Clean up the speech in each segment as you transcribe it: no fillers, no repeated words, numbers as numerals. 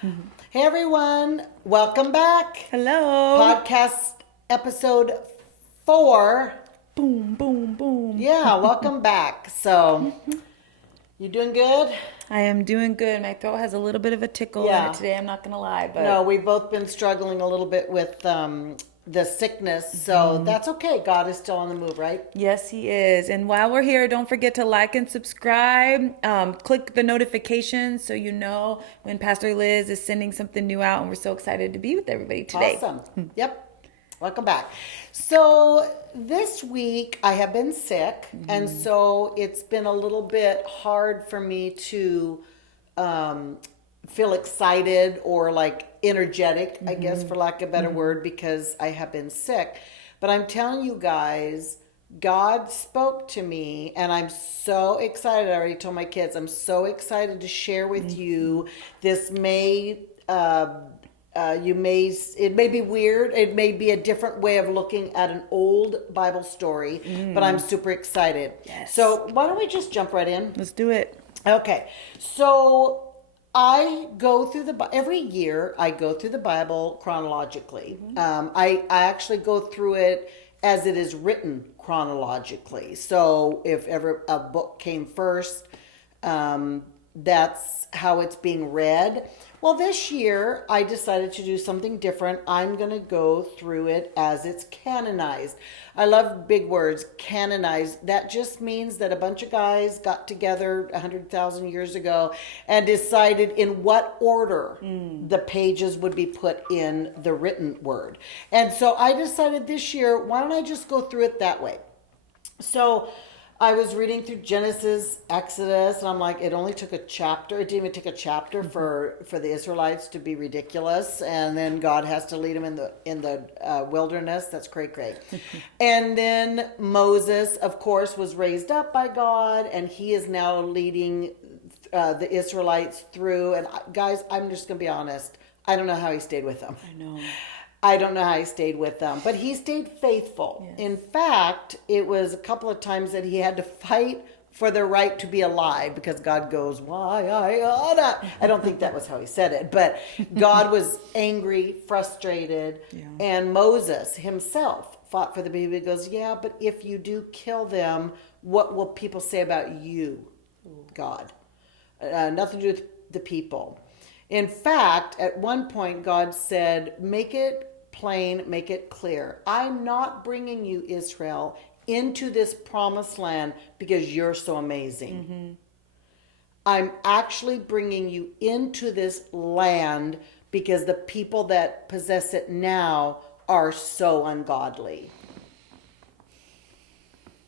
Hey everyone, welcome back. Hello. Podcast episode 4. Boom, boom, boom. Yeah, welcome back. So, you doing good? I am doing good. My throat has a little bit of a tickle in Yeah. it today. I'm not gonna lie, but No, we've both been struggling a little bit with the sickness, so that's okay. God is still on the move, right? yes, he is. And while we're here, don't forget to like and subscribe. Click the notifications so you know when Pastor Liz is sending something new out. And we're so excited to be with everybody today. Awesome. Yep. Welcome back. So this week I have been sick, and so it's been a little bit hard for me to feel excited or like energetic, I guess, for lack of a better word, because I have been sick. But I'm telling you guys, God spoke to me, and I'm so excited. I already told my kids, I'm so excited to share with you. This may it may be weird, it may be a different way of looking at an old Bible story, but I'm super excited. Yes. So why don't we just jump right in? Let's do it. Okay, so I go through every year I go through the Bible chronologically. I actually go through it as it is written chronologically. So if ever a book came first, that's how it's being read. Well, this year I decided to do something different. I'm going to go through it as it's canonized. I love big words, canonized. That just means that a bunch of guys got together 100,000 years ago and decided in what order the pages would be put in the written word. And so I decided this year, why don't I just go through it that way? So I was reading through Genesis, Exodus, and I'm like, it only took a chapter. It didn't even take a chapter for the Israelites to be ridiculous, and then God has to lead them in the wilderness. That's cray. And then Moses, of course, was raised up by God, and he is now leading the Israelites through. And guys, I'm just gonna be honest. I don't know how he stayed with them. I know. I don't know how he stayed with them, but he stayed faithful. Yes. In fact, it was a couple of times that he had to fight for their right to be alive because God goes, why I oughta. I don't think that was how he said it, but God was angry, frustrated, and Moses himself fought for the baby. He goes, yeah, but if you do kill them, what will people say about you, God? Nothing to do with the people. In fact, at one point, God said, make it plain, make it clear. I'm not bringing you, Israel, into this promised land because you're so amazing. I'm actually bringing you into this land because the people that possess it now are so ungodly.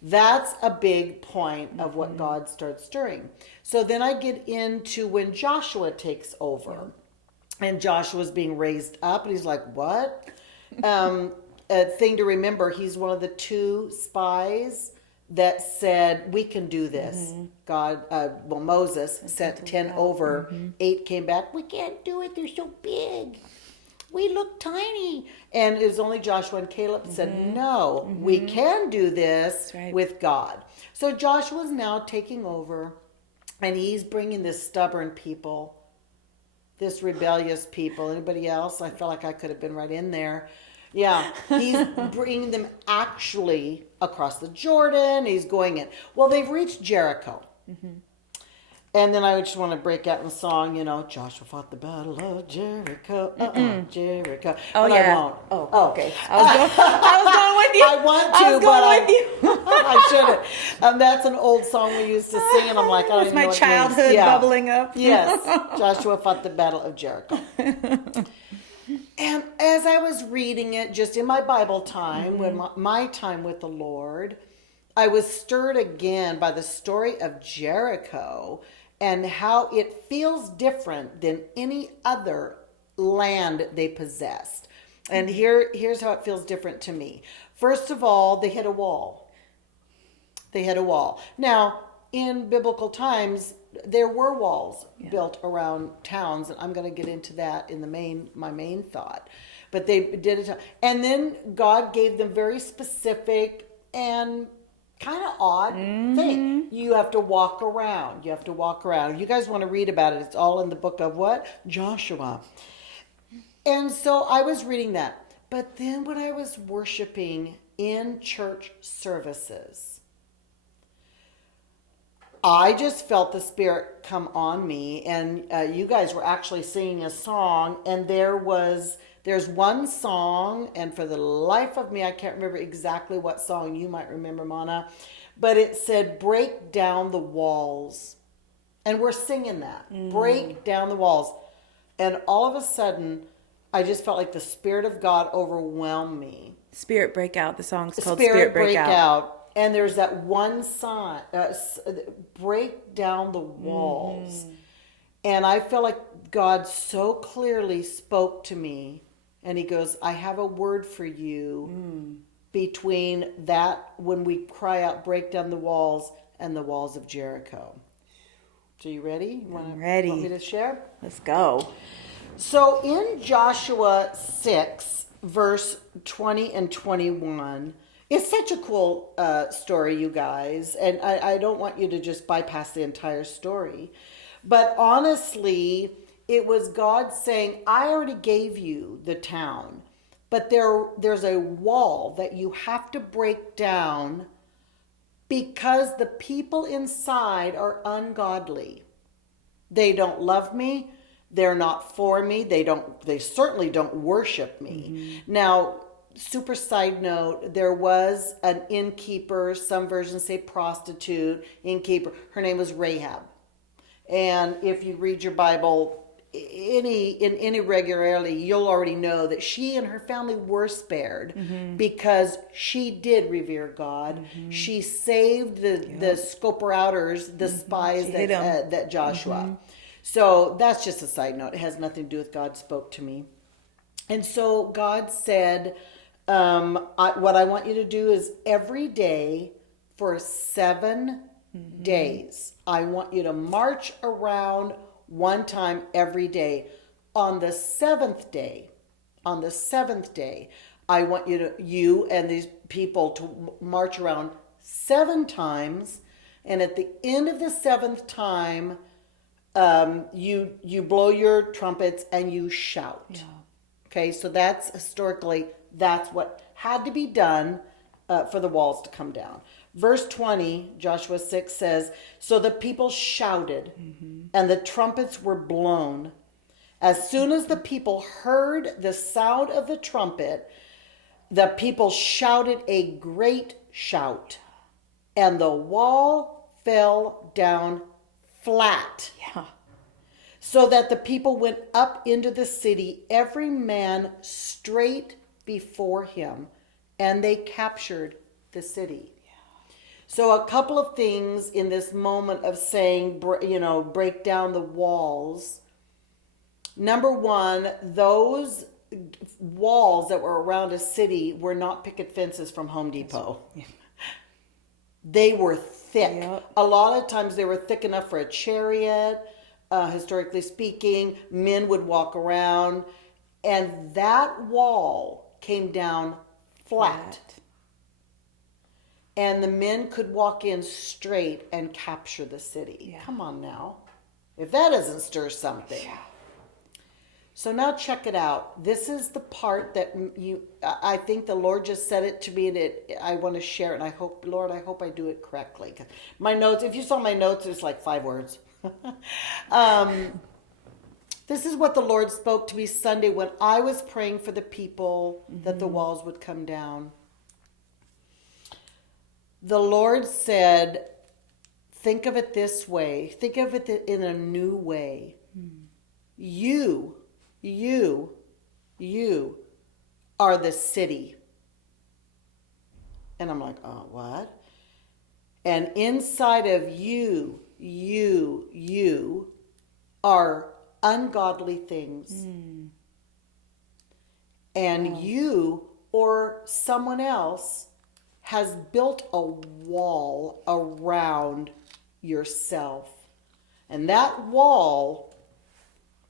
That's a big point of what God starts stirring. So then I get into when Joshua takes over. And Joshua's being raised up, and he's like, what? A thing to remember, he's one of the 2 spies that said, we can do this. Moses sent 10 over, 8 came back, we can't do it, they're so big. We look tiny. And it was only Joshua and Caleb said, no, we can do this with God. So Joshua's now taking over, and he's bringing this stubborn people, this rebellious people. Anybody else? I felt like I could have been right in there. Yeah, he's bringing them actually across the Jordan. He's going in. Well, they've reached Jericho. And then I just want to break out in the song, Joshua fought the battle of Jericho, Jericho. Oh, but yeah. I won't. Oh, okay. I was going with you. I want to, I was going with you. I shouldn't. That's an old song we used to sing, and I'm like, I don't It's even my know what it means. childhood Yeah. bubbling up. Yes, Joshua fought the battle of Jericho. And as I was reading it, just in my Bible time, when my time with the Lord, I was stirred again by the story of Jericho and how it feels different than any other land they possessed. And here's how it feels different to me. First of all, they hit a wall. They hit a wall. Now, in biblical times, there were walls built around towns, and I'm going to get into that in my main thought. But they did it, and then God gave them very specific and kind of odd thing. You have to walk around. You have to walk around. If you guys want to read about it, it's all in the book of what? Joshua. And so I was reading that. But then when I was worshiping in church services, I just felt the Spirit come on me. And you guys were actually singing a song. And there's one song, and for the life of me, I can't remember exactly what song. You might remember, Mana. But it said, break down the walls. And we're singing that. Break down the walls. And all of a sudden, I just felt like the Spirit of God overwhelmed me. Spirit Breakout. The song's called Spirit Breakout. And there's that one sign, break down the walls. And I felt like God so clearly spoke to me. And he goes, I have a word for you between that, when we cry out, break down the walls, and the walls of Jericho. So you ready? I'm ready. Want me to share? Let's go. So in Joshua 6, verse 20 and 21, it's such a cool story, you guys. And I don't want you to just bypass the entire story. But honestly, it was God saying, I already gave you the town, but there's a wall that you have to break down because the people inside are ungodly. They don't love me. They're not for me. They certainly don't worship me. Now, super side note, there was an innkeeper, some versions say prostitute, innkeeper. Her name was Rahab. And if you read your Bible in any regularly, you'll already know that she and her family were spared because she did revere God. She saved the scoper outers, the spies that Joshua. So that's just a side note. It has nothing to do with God spoke to me. And so God said, what I want you to do is every day for 7 days, I want you to march around one time every day. On the seventh day, I want you and these people to march around 7 times. And at the end of the 7th time, you blow your trumpets and you shout. Yeah. Okay, so that's historically, that's what had to be done for the walls to come down. Verse 20, Joshua 6 says, so the people shouted and the trumpets were blown. As soon as the people heard the sound of the trumpet, the people shouted a great shout, and the wall fell down flat. Yeah. So that the people went up into the city, every man straight before him, and they captured the city. So a couple of things in this moment of saying, break down the walls. Number one, those walls that were around a city were not picket fences from Home Depot. They were thick. Yep. A lot of times they were thick enough for a chariot, historically speaking. Men would walk around, and that wall came down flat. And the men could walk in straight and capture the city. Yeah. Come on now. If that doesn't stir something. Yeah. So now check it out. This is the part that I think the Lord just said it to me, and I want to share it. And I hope, Lord, I do it correctly. My notes, if you saw my notes, it's like 5 words. This is what the Lord spoke to me Sunday when I was praying for the people that the walls would come down. The Lord said, think of it this way. Think of it in a new way. You are the city. And I'm like, oh, what? And inside of you are ungodly things. And you or someone else has built a wall around yourself. And that wall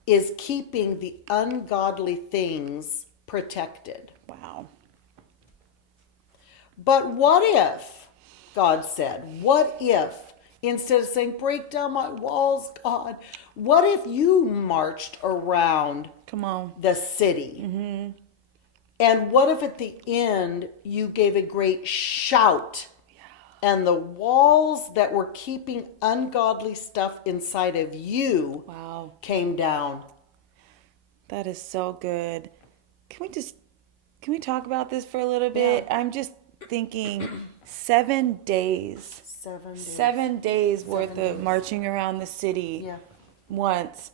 is keeping the ungodly things protected. Wow. But what if God said. What if, instead of saying, break down my walls, God, what if you marched around Come on. the city? And what if at the end you gave a great shout and the walls that were keeping ungodly stuff inside of you Wow. came down? That is so good. Can we talk about this for a little bit? Yeah. I'm just thinking 7 days. 7 days. 7 days worth of marching around the city Yeah. once.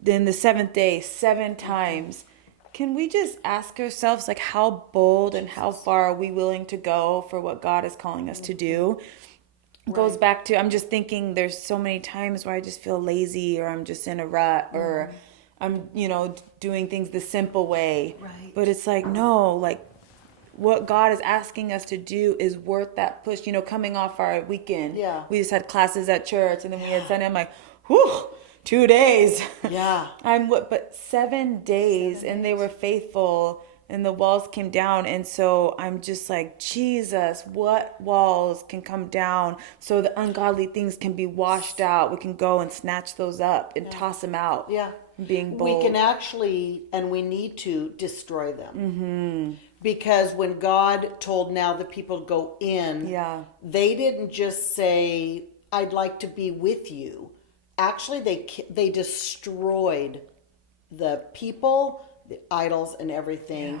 Then the seventh day, 7 times. Can we just ask ourselves, like, how bold and how far are we willing to go for what God is calling us to do? It goes back to, I'm just thinking there's so many times where I just feel lazy, or I'm just in a rut, or I'm, doing things the simple way. Right. But it's like, no, like, what God is asking us to do is worth that push. Coming off our weekend, Yeah. we just had classes at church, and then we had Sunday. I'm like, whew, 2 days. Yeah. But 7 days, and they were faithful, and the walls came down. And so I'm just like, Jesus, what walls can come down so the ungodly things can be washed out? We can go and snatch those up and toss them out. Yeah. Being bold. We can actually, and we need to destroy them. Because when God told now the people to go in, Yeah. they didn't just say, I'd like to be with you. Actually, they destroyed the people, the idols, and everything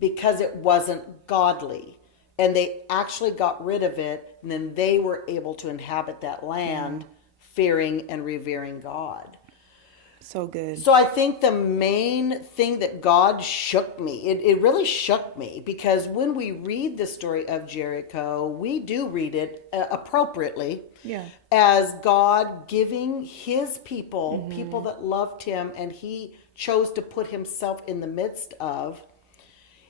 because it wasn't godly. And they actually got rid of it, and then they were able to inhabit that land, fearing and revering God. So good. So I think the main thing that God shook me, it really shook me, because when we read the story of Jericho, we do read it appropriately. Yeah. As God giving his people, people that loved him and he chose to put himself in the midst of,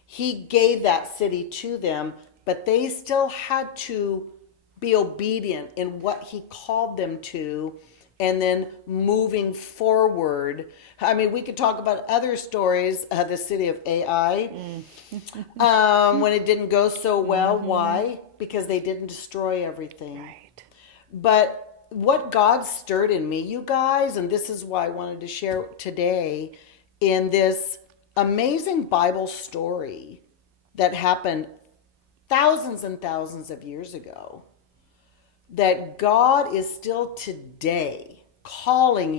he gave that city to them, but they still had to be obedient in what he called them to. And then moving forward, I mean, we could talk about other stories, the city of Ai, when it didn't go so well. Why? Because they didn't destroy everything. Right. But what God stirred in me, you guys, and this is why I wanted to share today, in this amazing Bible story that happened thousands and thousands of years ago, that God is still today calling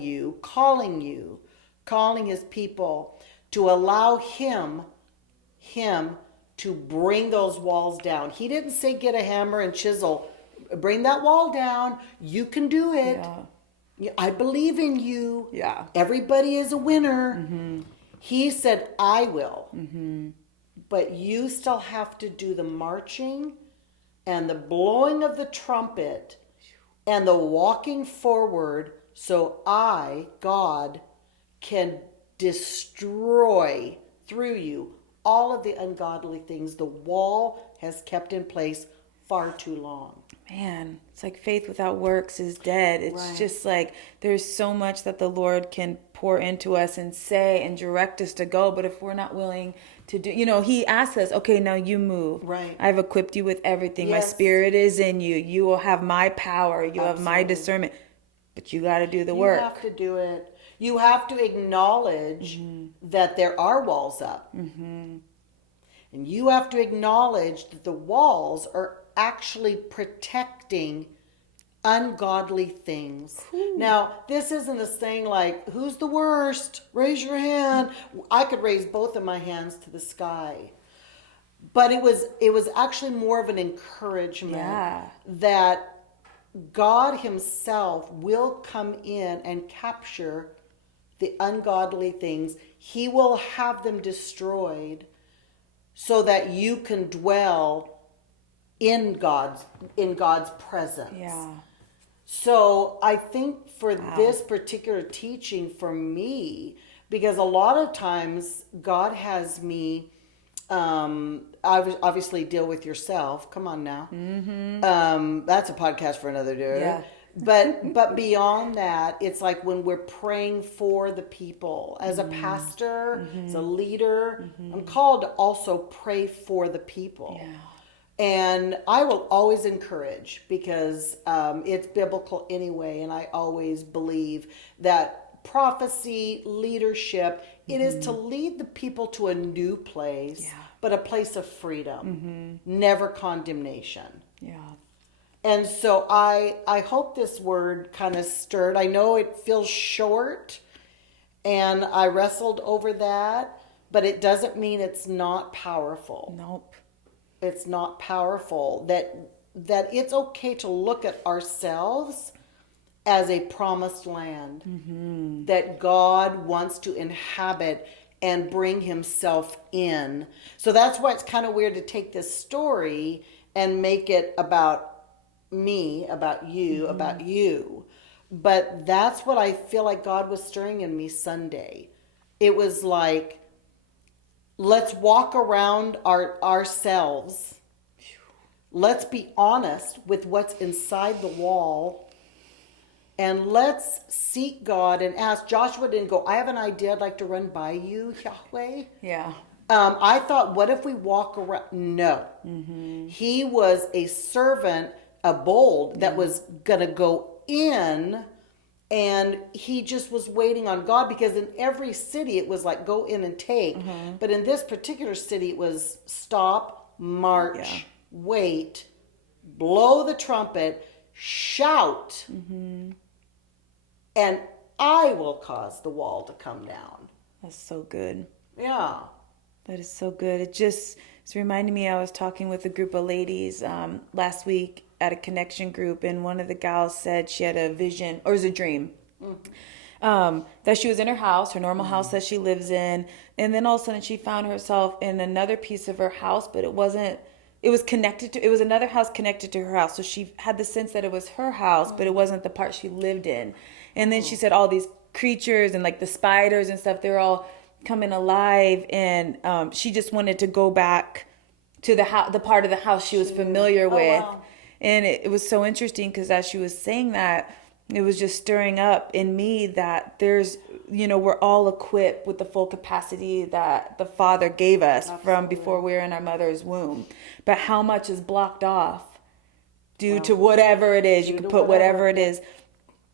his people to allow him to bring those walls down. He didn't say get a hammer and chisel, bring that wall down. You can do it. Yeah. I believe in you. Yeah. Everybody is a winner. He said, I will. But you still have to do the marching and the blowing of the trumpet and the walking forward, so I, God, can destroy through you all of the ungodly things the wall has kept in place far too long. Man, it's like faith without works is dead. It's Right. just like there's so much that the Lord can pour into us and say and direct us to go. But if we're not willing to do, he asks us, okay, now you move. Right. I've equipped you with everything. My Yes. spirit is in you. You will have my power. You have my Absolutely. discernment. But you got to do the work. You have to do it. You have to acknowledge that there are walls up. And you have to acknowledge that the walls are actually protecting ungodly things. Now, this isn't a saying like, who's the worst? Raise your hand. I could raise both of my hands to the sky. But it was actually more of an encouragement Yeah. that God himself will come in and capture the ungodly things. He will have them destroyed so that you can dwell in God's presence. Yeah. So I think for this particular teaching for me, because a lot of times God has me, obviously deal with yourself. Come on now. That's a podcast for another day. Yeah. But beyond that, it's like when we're praying for the people. As a pastor, as a leader, I'm called to also pray for the people. Yeah. And I will always encourage, because it's biblical anyway, and I always believe that prophecy, leadership, it is to lead the people to a new place, but a place of freedom, never condemnation. Yeah. And so I hope this word kind of stirred. I know it feels short, and I wrestled over that, but it doesn't mean it's not powerful. Nope. It's not powerful. That it's okay to look at ourselves as a promised land that God wants to inhabit and bring himself in. So that's why it's kind of weird to take this story and make it about me, about you. But that's what I feel like God was stirring in me Sunday. It was like, let's walk around ourselves. Let's be honest with what's inside the wall. And let's seek God and ask. Joshua didn't go, I have an idea I'd like to run by you, Yahweh. Yeah. I thought, what if we walk around? No. He was a servant, a bold, that was going to go in, and he just was waiting on God, because in every city it was like, go in and take. But in this particular city, it was stop, march, wait, blow the trumpet, shout, and I will cause the wall to come down. That's so good. Yeah. That is so good. It's reminding me, I was talking with a group of ladies last week at a connection group, and one of the gals said she had a vision, or it was a dream, that she was in her house, her normal house that she lives in, and then all of a sudden she found herself in another piece of her house, but it was another house connected to her house. So she had the sense that it was her house, but it wasn't the part she lived in. And then she said all these creatures and like the spiders and stuff, they're all coming alive, and she just wanted to go back to the part of the house she was familiar with. Wow. And it was so interesting, because as she was saying that, it was just stirring up in me that there's, we're all equipped with the full capacity that the Father gave us from before we were in our mother's womb. But how much is blocked off due to whatever it is? You can put whatever it is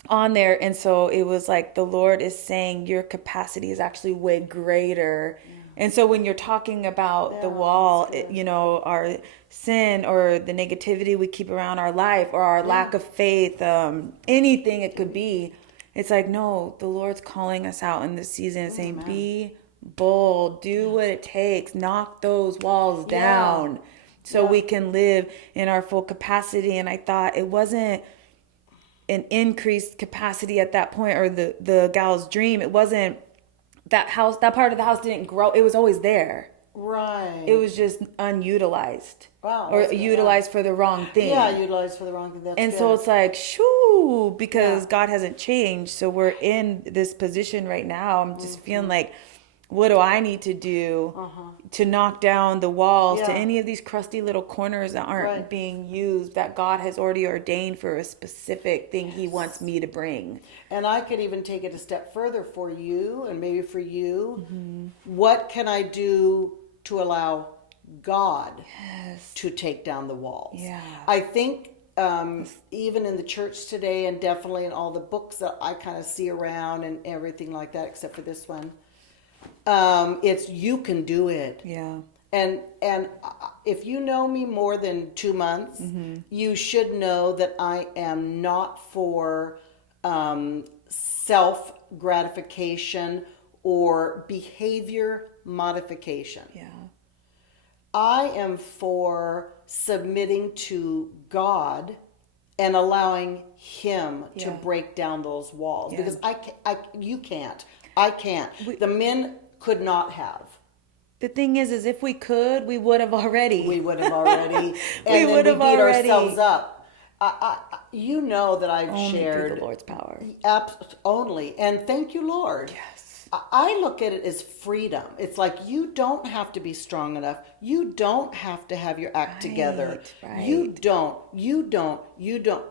on there. And so it was like the Lord is saying your capacity is actually way greater. And so when you're talking about the wall, our sin or the negativity we keep around our life, or our lack of faith, anything it could be, it's like, no, the Lord's calling us out in this season and saying, be bold, do what it takes, knock those walls down so we can live in our full capacity. And I thought it wasn't an increased capacity at that point, or the gal's dream. It wasn't that house, that part of the house didn't grow. It was always there. Right. It was just unutilized. Wow. Or utilized for the wrong thing. Yeah, utilized for the wrong thing. That's and good. so it's like, shoo, because God hasn't changed. So we're in this position right now. I'm just feeling like, what do I need to do to knock down the walls to any of these crusty little corners that aren't being used, that God has already ordained for a specific thing he wants me to bring? And I could even take it a step further for you, and maybe for you. What can I do to allow God to take down the walls? Yeah. I think even in the church today, and definitely in all the books that I kind of see around and everything like that, except for this one, it's you can do it. Yeah. And if you know me more than 2 months, you should know that I am not for self gratification or behavior modification. Yeah. I am for submitting to God and allowing him to break down those walls, because you can't. I can't. The men could not have. The thing is if we could, we would have already. We would have already. And we would have already. Ourselves up. You know that I've only shared. Through the Lord's power. Only. And thank you, Lord. Yes. I look at it as freedom. It's like, you don't have to be strong enough. You don't have to have your act together. Right. You don't.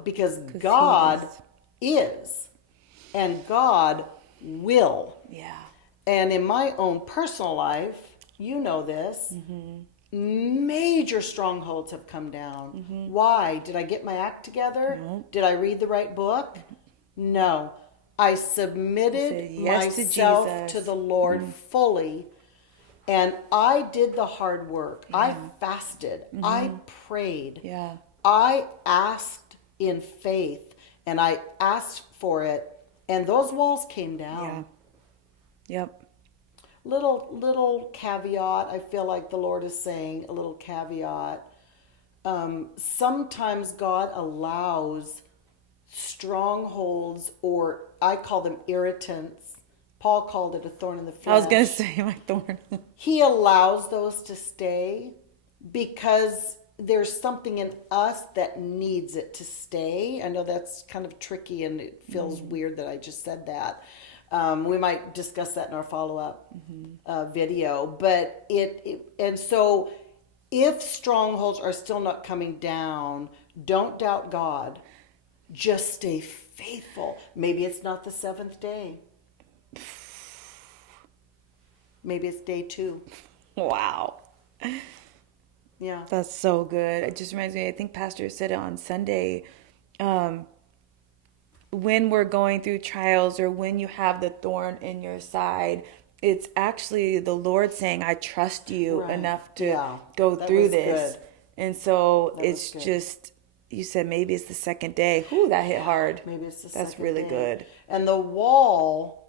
Because God is. And God will. Yeah. And in my own personal life, you know this, major strongholds have come down. Why? Did I get my act together? Did I read the right book? No. I submitted Say yes to myself Jesus. to the Lord fully, and I did the hard work. I fasted. I prayed. Yeah. I asked in faith, and I asked for it, and those walls came down. Yeah. Yep. Little caveat, I feel like the Lord is saying a little caveat. Sometimes God allows strongholds, or I call them irritants. Paul called it a thorn in the flesh. I was going to say my thorn. He allows those to stay because there's something in us that needs it to stay. I know that's kind of tricky and it feels weird that I just said that. We might discuss that in our follow-up video. But and so if strongholds are still not coming down, don't doubt God. Just stay faithful. Maybe it's not the 7th day. Maybe it's day 2. Wow. Yeah. That's so good. It just reminds me, I think Pastor said it on Sunday. When we're going through trials or when you have the thorn in your side, it's actually the Lord saying, I trust you Right. enough to Yeah. go That through was this. good. And so That it's was good. just, you said maybe it's the 2nd day. Whew, that hit hard. Maybe it's the That's second really day. good. And the wall,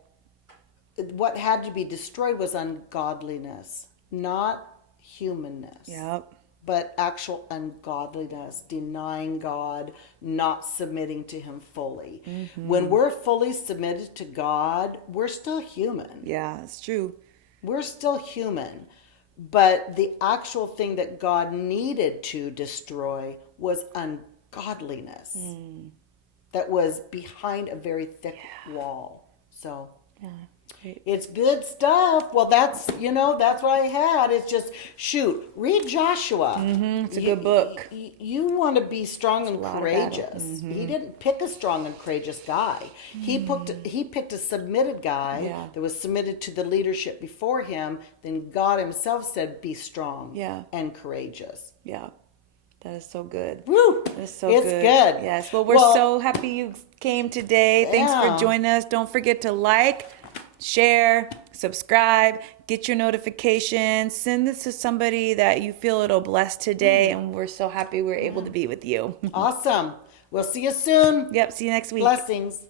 what had to be destroyed was ungodliness, not humanness. Yep. But actual ungodliness, denying God, not submitting to Him fully. When we're fully submitted to God, we're still human. Yeah, it's true. We're still human. But the actual thing that God needed to destroy was ungodliness that was behind a very thick wall. So Yeah. Great. it's good stuff. Well, that's what I had. It's just, read Joshua. It's a good book. You want to be strong and lot of battle. courageous. He didn't pick a strong and courageous guy. He picked a submitted guy Yeah. that was submitted to the leadership before him. Then God Himself said, "Be strong Yeah. and courageous." Yeah. That is so good. Woo! That's so It's good. good. Yes. Well, we're so happy you came today. Thanks Yeah. for joining us. Don't forget to like, share, subscribe, get your notifications. Send this to somebody that you feel it'll bless today. And we're so happy we're able to be with you. Awesome. We'll see you soon. Yep. See you next week. Blessings.